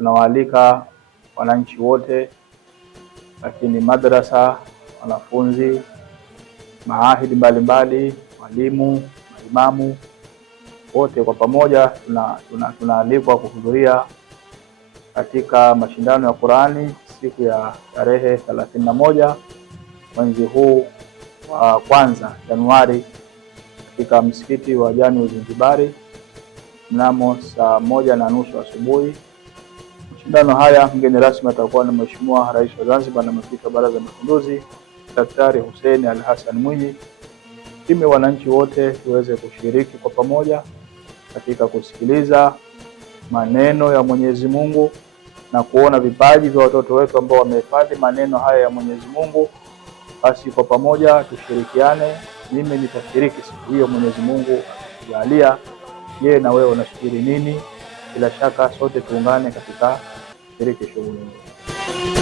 tunawaalika wananchi wote, lakini madrasa, wanafunzi, maahidi mbalimbali, walimu, maimamu, wote kwa pamoja tunaalikwa kuhudhuria katika mashindano ya Qur'ani siku ya tarehe 31 mwezi huu wa kwanza Januari, katika msikiti wa Jamiu Zanzibari mnamo saa 1:30 asubuhi. Mashindano haya mgeni rasmi atakuwa ni Mheshimiwa Rais wa Zanzibar na Mwenyekiti wa Baraza la Mapinduzi, Daktari Hussein Ali Hassan Mwinyi. Timu wananchi wote tuweze kushiriki kwa pamoja katika kusikiliza maneno ya Mwenyezi Mungu na kuona vipaji vya watoto wetu ambao wamehifadhi maneno haya ya Mwenyezi Mungu. Basi kwa pamoja tushirikiane. Mimi nitashiriki siku hiyo, Mwenyezi Mungu akijalia. Je, na wewe unashiriki nini? Bila shaka sote tuungane katika kushiriki shughuli hii.